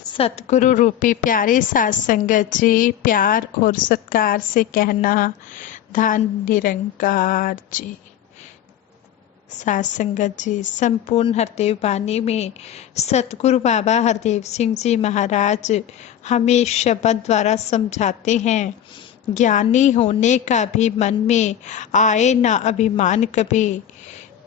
सतगुरु रूपी प्यारी सात संगत जी, प्यार और सत्कार से कहना, धन निरंकार जी। सात संगत जी, संपूर्ण हरदेव बानी में सतगुरु बाबा हरदेव सिंह जी महाराज हमें शब्द द्वारा समझाते हैं, ज्ञानी होने का भी मन में आए ना अभिमान कभी।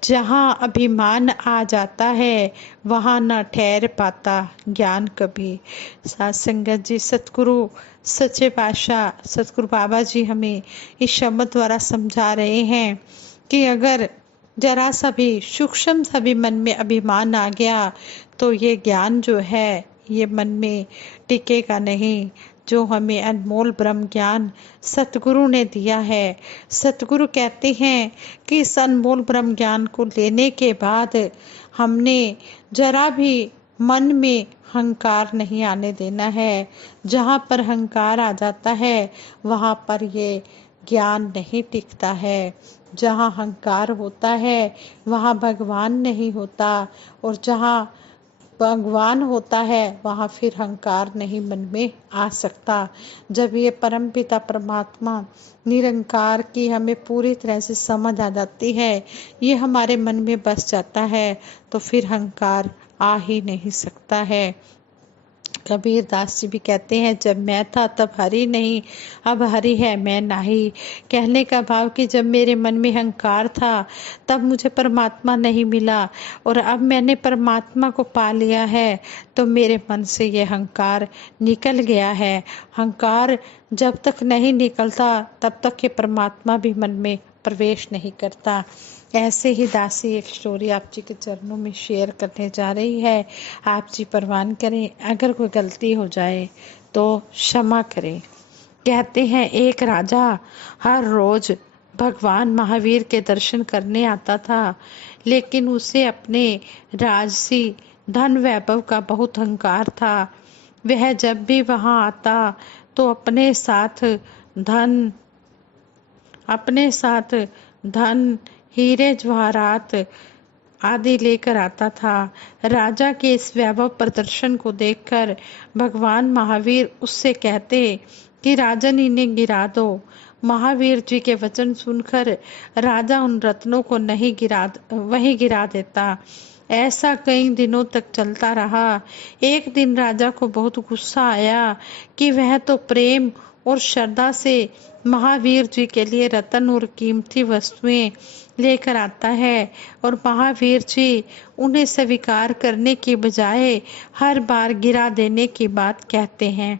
जहाँ अभिमान आ जाता है वहाँ न ठहर पाता ज्ञान कभी। सात संगत जी, सतगुरु सच्चे पातशाह सतगुरु बाबा जी हमें इस शब्द द्वारा समझा रहे हैं कि अगर जरा सा भी सूक्ष्म सा भी मन में अभिमान आ गया तो ये ज्ञान जो है ये मन में टिकेगा नहीं, जो हमें अनमोल ब्रह्म ज्ञान सतगुरु ने दिया है। सतगुरु कहते हैं कि इस अनमोल ब्रह्म ज्ञान को लेने के बाद हमने जरा भी मन में हंकार नहीं आने देना है। जहाँ पर हंकार आ जाता है वहाँ पर ये ज्ञान नहीं टिकता है। जहाँ हंकार होता है वहाँ भगवान नहीं होता, और जहाँ भगवान होता है वहाँ फिर हंकार नहीं मन में आ सकता। जब ये परमपिता परमात्मा निरंकार की हमें पूरी तरह से समझ आ जाती है, ये हमारे मन में बस जाता है, तो फिर हंकार आ ही नहीं सकता है। कबीर दास जी भी कहते हैं, जब मैं था तब हरि नहीं, अब हरि है मैं नहीं। कहने का भाव कि जब मेरे मन में अहंकार था तब मुझे परमात्मा नहीं मिला, और अब मैंने परमात्मा को पा लिया है तो मेरे मन से ये अहंकार निकल गया है। अहंकार जब तक नहीं निकलता तब तक ये परमात्मा भी मन में प्रवेश नहीं करता। ऐसे ही दासी एक स्टोरी आप जी के चरणों में शेयर करने जा रही है। आप जी परवान करें, अगर कोई गलती हो जाए तो क्षमा करें। कहते हैं, एक राजा हर रोज भगवान महावीर के दर्शन करने आता था, लेकिन उसे अपने राजसी धन वैभव का बहुत अहंकार था। वह जब भी वहां आता तो अपने साथ धन हीरे जवाहरात आदि लेकर आता था। राजा के इस वैभव प्रदर्शन को देखकर भगवान महावीर उससे कहते कि राजन, इन्हें गिरा दो। महावीर जी के वचन सुनकर राजा उन रत्नों को वहीं गिरा देता। ऐसा कई दिनों तक चलता रहा। एक दिन राजा को बहुत गुस्सा आया कि वह तो प्रेम और श्रद्धा से महावीर जी के लिए रत्न और कीमती वस्तुएं लेकर आता है, और महावीर जी उन्हें स्वीकार करने की बजाय हर बार गिरा देने की बात कहते हैं।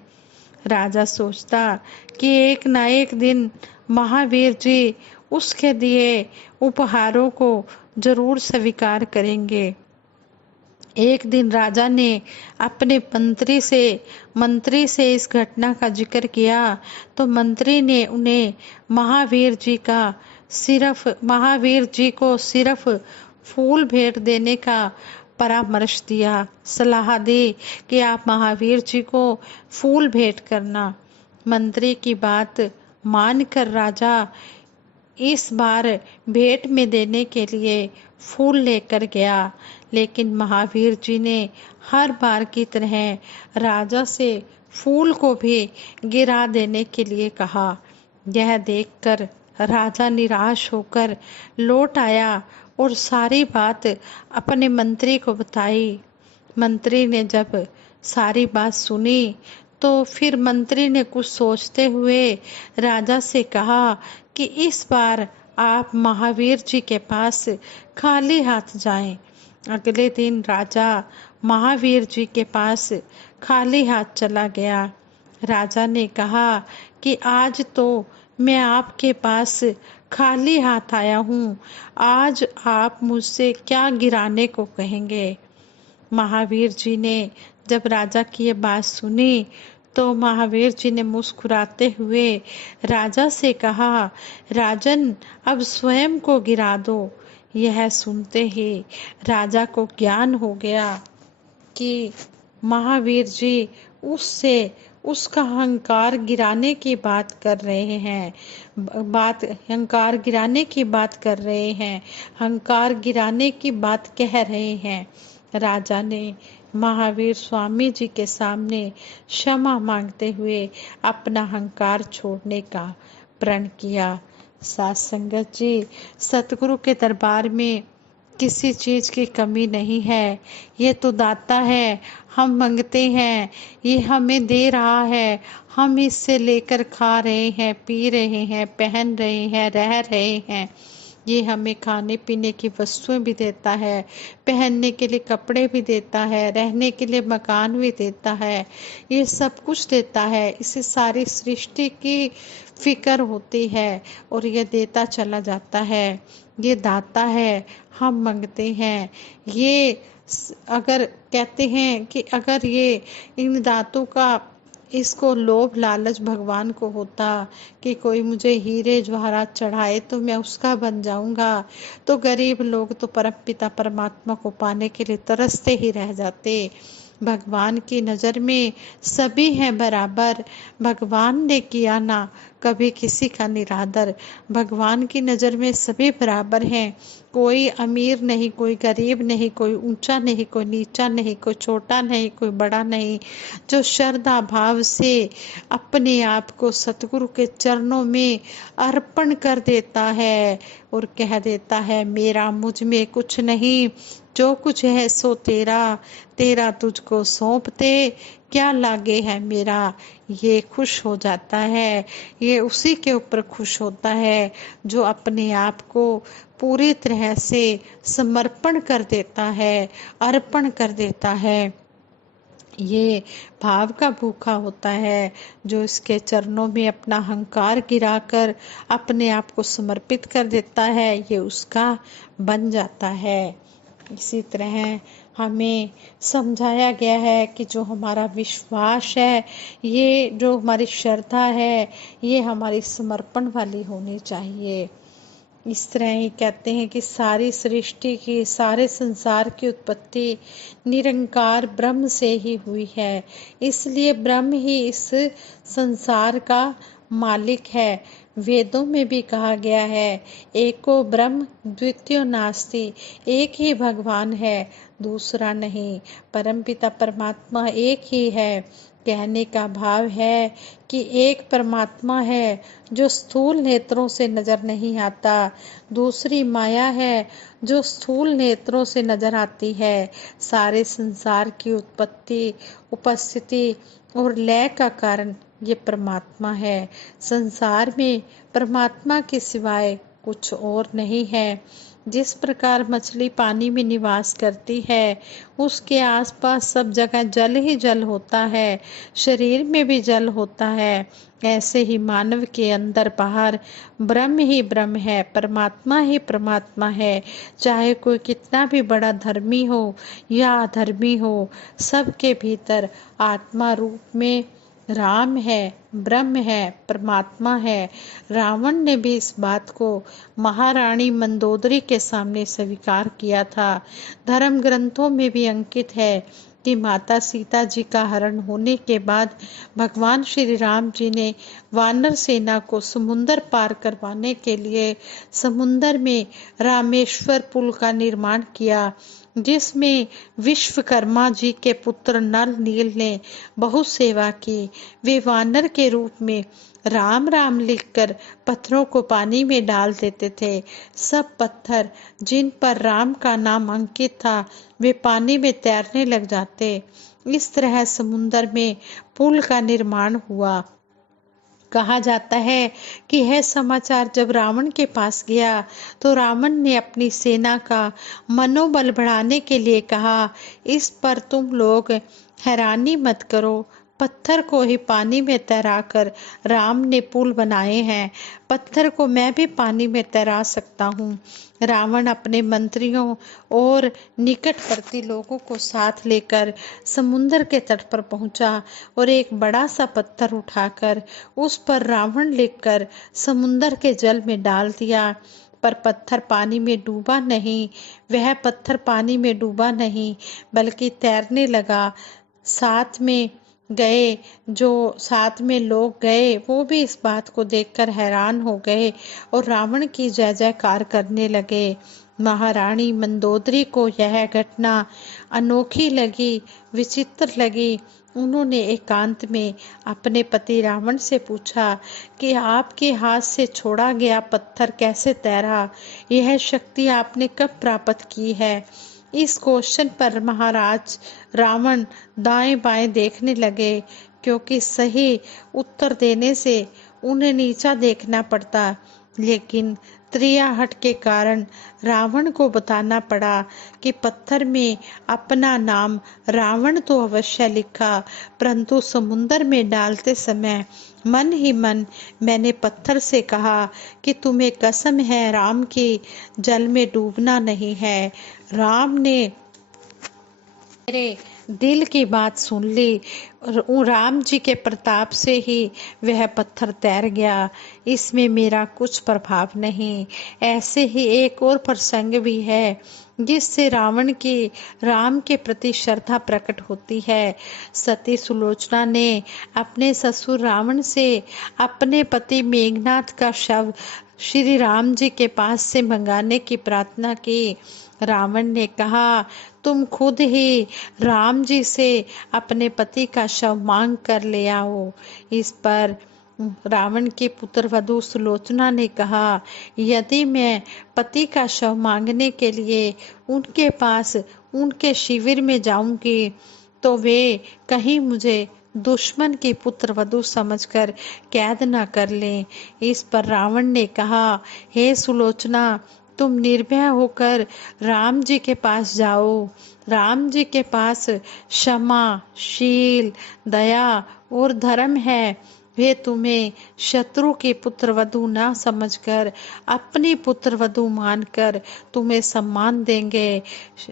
राजा सोचता कि एक ना एक दिन महावीर जी उसके दिए उपहारों को जरूर स्वीकार करेंगे। एक दिन राजा ने अपने मंत्री से इस घटना का जिक्र किया, तो मंत्री ने उन्हें महावीर जी को सिर्फ फूल भेंट देने का परामर्श दिया, सलाह दी कि आप महावीर जी को फूल भेंट करना। मंत्री की बात मानकर राजा इस बार भेंट में देने के लिए फूल लेकर गया, लेकिन महावीर जी ने हर बार की तरह राजा से फूल को भी गिरा देने के लिए कहा। यह देखकर राजा निराश होकर लौट आया और सारी बात अपने मंत्री को बताई। मंत्री ने जब सारी बात सुनी तो फिर मंत्री ने कुछ सोचते हुए राजा से कहा कि इस बार आप महावीर जी के पास खाली हाथ जाएं। अगले दिन राजा महावीर जी के पास खाली हाथ चला गया। राजा ने कहा कि आज तो मैं आपके पास खाली हाथ आया हूँ, आज आप मुझसे क्या गिराने को कहेंगे। महावीर जी ने जब राजा की ये बात सुनी तो महावीर जी ने मुस्कुराते हुए राजा से कहा, राजन, अब स्वयं को गिरा दो। यह सुनते ही राजा को ज्ञान हो गया कि महावीर जी उसका अहंकार गिराने की बात कर रहे हैं, अहंकार गिराने की बात कर रहे हैं, अहंकार गिराने की बात कह रहे हैं। राजा ने महावीर स्वामी जी के सामने क्षमा मांगते हुए अपना अहंकार छोड़ने का प्रण किया। साथ संगत जी, सतगुरु के दरबार में किसी चीज की कमी नहीं है। ये तो दाता है, हम मांगते हैं, ये हमें दे रहा है, हम इससे लेकर खा रहे हैं, पी रहे हैं, पहन रहे हैं, रह रहे हैं। ये हमें खाने पीने की वस्तुएं भी देता है, पहनने के लिए कपड़े भी देता है, रहने के लिए मकान भी देता है, ये सब कुछ देता है। इसे सारी सृष्टि की फिक्र होती है और ये देता चला जाता है। ये दाता है, हम मांगते हैं। ये अगर कहते हैं कि अगर ये इन दातों का इसको लोभ लालच भगवान को होता कि कोई मुझे हीरे जवाहरात चढ़ाए तो मैं उसका बन जाऊंगा, तो गरीब लोग तो परमपिता परमात्मा को पाने के लिए तरसते ही रह जाते। भगवान की नज़र में सभी हैं बराबर। भगवान ने किया ना कभी किसी का निरादर। भगवान की नज़र में सभी बराबर हैं। कोई अमीर नहीं, कोई गरीब नहीं, कोई ऊंचा नहीं, कोई नीचा नहीं, कोई छोटा नहीं, कोई बड़ा नहीं। जो श्रद्धा भाव से अपने आप को सतगुरु के चरणों में अर्पण कर देता है और कह देता है, मेरा मुझ में कुछ नहीं, जो कुछ है सो तेरा, तेरा तुझको सौंपते क्या लागे है मेरा। ये खुश हो जाता है, ये उसी के ऊपर खुश होता है जो अपने आप को पूरी तरह से समर्पण कर देता है, अर्पण कर देता है। ये भाव का भूखा होता है जो इसके चरणों में अपना अहंकार गिराकर अपने आप को समर्पित कर देता है, ये उसका बन जाता है। इसी तरह हमें समझाया गया है कि जो हमारा विश्वास है, ये जो हमारी श्रद्धा है, ये हमारी समर्पण वाली होनी चाहिए। इस तरह ही कहते हैं कि सारी सृष्टि की, सारे संसार की उत्पत्ति निरंकार ब्रह्म से ही हुई है, इसलिए ब्रह्म ही इस संसार का मालिक है। वेदों में भी कहा गया है, एको ब्रह्म द्वितीयो नास्ति, एक ही भगवान है, दूसरा नहीं। परमपिता परमात्मा एक ही है। कहने का भाव है कि एक परमात्मा है जो स्थूल नेत्रों से नजर नहीं आता, दूसरी माया है जो स्थूल नेत्रों से नजर आती है। सारे संसार की उत्पत्ति, उपस्थिति और लय का कारण ये परमात्मा है। संसार में परमात्मा के सिवाय कुछ और नहीं है। जिस प्रकार मछली पानी में निवास करती है, उसके आसपास सब जगह जल ही जल होता है, शरीर में भी जल होता है। ऐसे ही मानव के अंदर बाहर ब्रह्म ही ब्रह्म है, परमात्मा ही परमात्मा है। चाहे कोई कितना भी बड़ा धर्मी हो या अधर्मी हो, सबके भीतर आत्मा रूप में राम है, ब्रह्म है, परमात्मा है। रावण ने भी इस बात को महारानी मंदोदरी के सामने स्वीकार किया था। धर्म ग्रंथों में भी अंकित है कि माता सीता जी का हरण होने के बाद भगवान श्री राम जी ने वानर सेना को समुन्दर पार करवाने के लिए समुन्दर में रामेश्वर पुल का निर्माण किया, जिसमें विश्वकर्मा जी के पुत्र नल नील ने बहुत सेवा की। वे वानर के रूप में राम राम लिखकर पत्थरों को पानी में डाल देते थे। सब पत्थर जिन पर राम का नाम अंकित था, वे पानी में तैरने लग जाते। इस तरह समुन्दर में पुल का निर्माण हुआ। कहा जाता है कि यह समाचार जब रावण के पास गया तो रावण ने अपनी सेना का मनोबल बढ़ाने के लिए कहा, इस पर तुम लोग हैरानी मत करो, पत्थर को ही पानी में तैराकर राम ने पुल बनाए हैं, पत्थर को मैं भी पानी में तैरा सकता हूँ। रावण अपने मंत्रियों और निकटवर्ती लोगों को साथ लेकर समुन्दर के तट पर पहुंचा और एक बड़ा सा पत्थर उठाकर उस पर रावण लिखकर समुन्दर के जल में डाल दिया। पर पत्थर पानी में डूबा नहीं, वह पत्थर पानी में डूबा नहीं बल्कि तैरने लगा। साथ में गए, जो साथ में लोग गए वो भी इस बात को देखकर हैरान हो गए और रावण की जय जयकार करने लगे। महारानी मंदोदरी को यह घटना अनोखी लगी, विचित्र लगी। उन्होंने एकांत में अपने पति रावण से पूछा कि आपके हाथ से छोड़ा गया पत्थर कैसे तैरा? यह शक्ति आपने कब प्राप्त की है? इस क्वेश्चन पर महाराज रावण दाएं बाएं देखने लगे, क्योंकि सही उत्तर देने से उन्हें नीचा देखना पड़ता। लेकिन त्रियाहट के कारण रावण को बताना पड़ा कि पत्थर में अपना नाम रावण तो अवश्य लिखा, परंतु समुद्र में डालते समय मन ही मन मैंने पत्थर से कहा कि तुम्हें कसम है राम की, जल में डूबना नहीं है। राम ने मेरे दिल की बात सुन ली और राम जी के प्रताप से ही वह पत्थर तैर गया, इसमें मेरा कुछ प्रभाव नहीं। ऐसे ही एक और प्रसंग भी है जिससे रावण की राम के प्रति श्रद्धा प्रकट होती है। सती सुलोचना ने अपने ससुर रावण से अपने पति मेघनाथ का शव श्री राम जी के पास से मंगाने की प्रार्थना की। रावण ने कहा, तुम खुद ही राम जी से अपने पति का शव मांग कर ले आओ। इस पर रावण की पुत्र वधू सुलोचना ने कहा, यदि मैं पति का शव मांगने के लिए उनके पास उनके शिविर में जाऊंगी तो वे कहीं मुझे दुश्मन की पुत्र वधू समझकर कैद न कर लें। इस पर रावण ने कहा, हे सुलोचना, तुम निर्भय होकर राम जी के पास जाओ। राम जी के पास क्षमा, शील, दया और धर्म है। वे तुम्हें शत्रु की पुत्र वधू न समझकर अपनी पुत्र वधू मानकर तुम्हें सम्मान देंगे।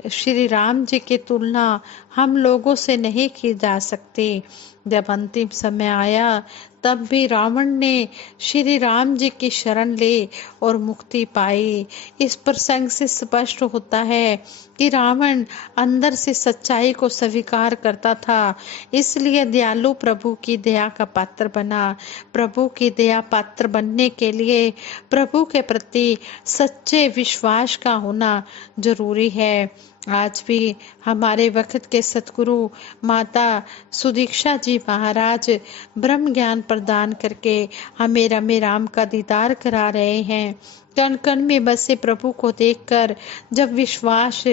श्री राम जी की तुलना हम लोगों से नहीं की जा सकती। जब अंतिम समय आया तब भी रावण ने श्री राम जी की शरण ली और मुक्ति पाई। इस प्रसंग से स्पष्ट होता है कि रावण अंदर से सच्चाई को स्वीकार करता था, इसलिए दयालु प्रभु की दया का पात्र बना। प्रभु की दया पात्र बनने के लिए प्रभु के प्रति सच्चे विश्वास का होना जरूरी है। आज भी हमारे वक्त के सतगुरु माता सुदीक्षा जी महाराज ब्रह्म ज्ञान प्रदान करके हमें रमे राम का दीदार करा रहे हैं। कण कण में बसे प्रभु को देखकर जब विश्वास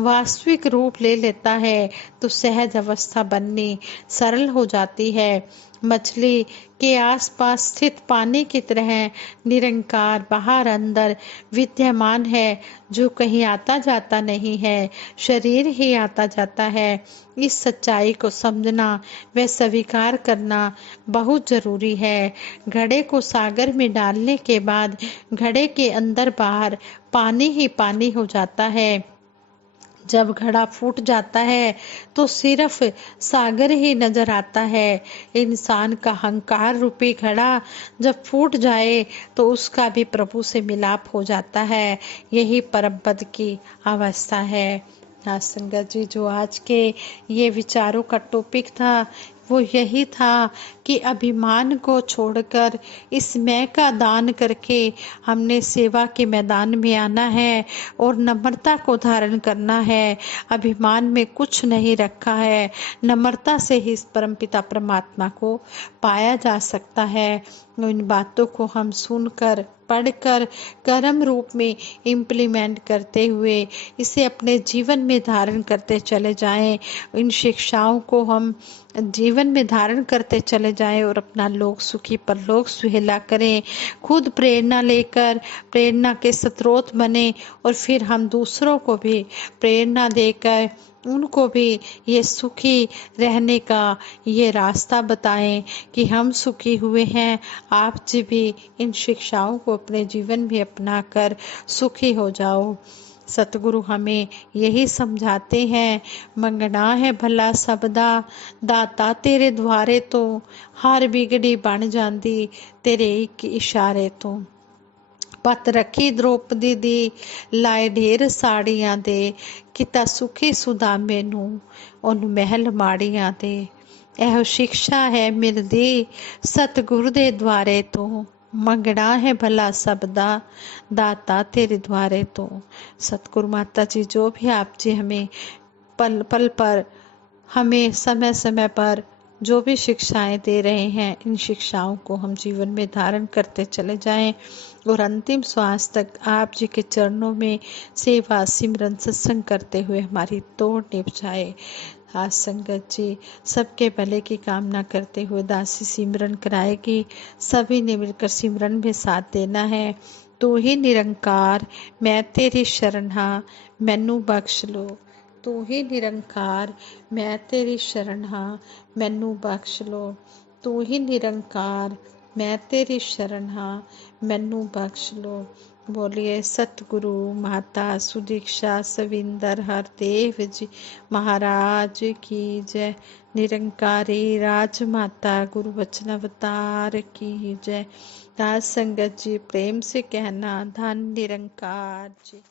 वास्तविक रूप ले लेता है तो सहज अवस्था बननी सरल हो जाती है। मछली के आसपास स्थित पानी की तरह निरंकार बाहर अंदर विद्यमान है, जो कहीं आता जाता नहीं है, शरीर ही आता जाता है। इस सच्चाई को समझना व स्वीकार करना बहुत जरूरी है। घड़े को सागर में डालने के बाद घड़े के अंदर बाहर पानी ही पानी हो जाता है। जब घड़ा फूट जाता है तो सिर्फ सागर ही नजर आता है। इंसान का अहंकार रूपी घड़ा जब फूट जाए तो उसका भी प्रभु से मिलाप हो जाता है। यही परम पद की अवस्था है। हाँ संगत जी, जो आज के ये विचारों का टॉपिक था वो यही था कि अभिमान को छोड़कर इस मैं का दान करके हमने सेवा के मैदान में आना है और नम्रता को धारण करना है। अभिमान में कुछ नहीं रखा है, नम्रता से ही इस परमपिता परमात्मा को पाया जा सकता है। इन बातों को हम सुनकर पढ़कर कर्म रूप में इम्प्लीमेंट करते हुए इसे अपने जीवन में धारण करते चले जाएं। इन शिक्षाओं को हम जीवन में धारण करते चले जाएं और अपना लोक सुखी परलोक सुहेला करें। खुद प्रेरणा लेकर प्रेरणा के स्रोत बने और फिर हम दूसरों को भी प्रेरणा देकर उनको भी ये सुखी रहने का ये रास्ता बताएं कि हम सुखी हुए हैं। आप जी भी इन शिक्षाओं को अपने जीवन में अपनाकर सुखी हो जाओ। सतगुरु हमें यही समझाते हैं, मंगना है भला सबदा, दाता तेरे द्वारे तो, हर बिगड़ी बन जाती तेरे एक इशारे तो। पत रखी द्रौपदी दी, लाए ढेर साड़ियां दे, किता सुखी सुदामे नू, ओन महल माड़ियां दे। ਇਹੋ ਸਿੱਖਿਆ ਹੈ ਮਿਲਦੀ ਸਤਿਗੁਰ ਦੇ ਦੁਆਰੇ ਤੋਂ। मंगना है भला सब दा दाता तेरे द्वारे तो। सतगुरु माता जी जो भी आप जी हमें पल पल पर, हमें समय समय पर जो भी शिक्षाएं दे रहे हैं, इन शिक्षाओं को हम जीवन में धारण करते चले जाएं और अंतिम श्वास तक आप जी के चरणों में सेवा सिमरन सत्संग करते हुए हमारी तोड़ निभ जाए। आज संगत जी सबके भले की कामना करते हुए दासी सिमरन कराएगी। सभी ने मिलकर सिमरन में साथ देना है। तू ही निरंकार मैं तेरी शरण हाँ मैनू बख्श लो। तू ही निरंकार मैं तेरी शरण हाँ मैनू बख्श लो। तू ही निरंकार मैं तेरी शरण हाँ मैनू बख्श लो। बोलिए सतगुरु माता सुदीक्षा सविंदर हरदेव जी महाराज की जय। निरंकारी राजमाता गुरु वचन अवतार की जय। दास संगत जी प्रेम से कहना धन निरंकार जी।